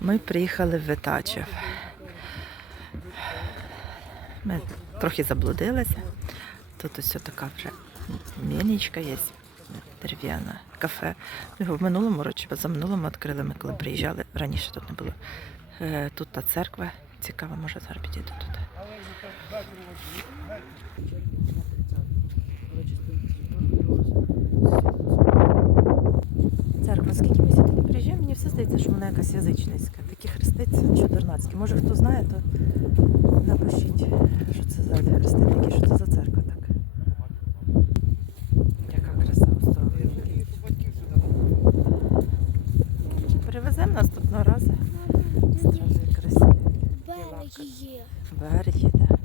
Ми приїхали в Витачев. Ми трохи заблудилися. Тут ось така вже мельничка є, дерев'яна кафе. В минулому році, за минулому відкрили ми, коли приїжджали. Раніше тут не було. Е, Тут та церква цікава, може зараз підійду туди. Церква, скільки ми сюди не приїжджаємо, мені все здається, що вона якась язичницька. Такі хрестиці чудернацькі. Може хто знає, то напишіть, що це за хрести такі, що це за церква така. Яка краса острова. Привеземо наступного разу. Страшно красиві. Береги є. Береги, да.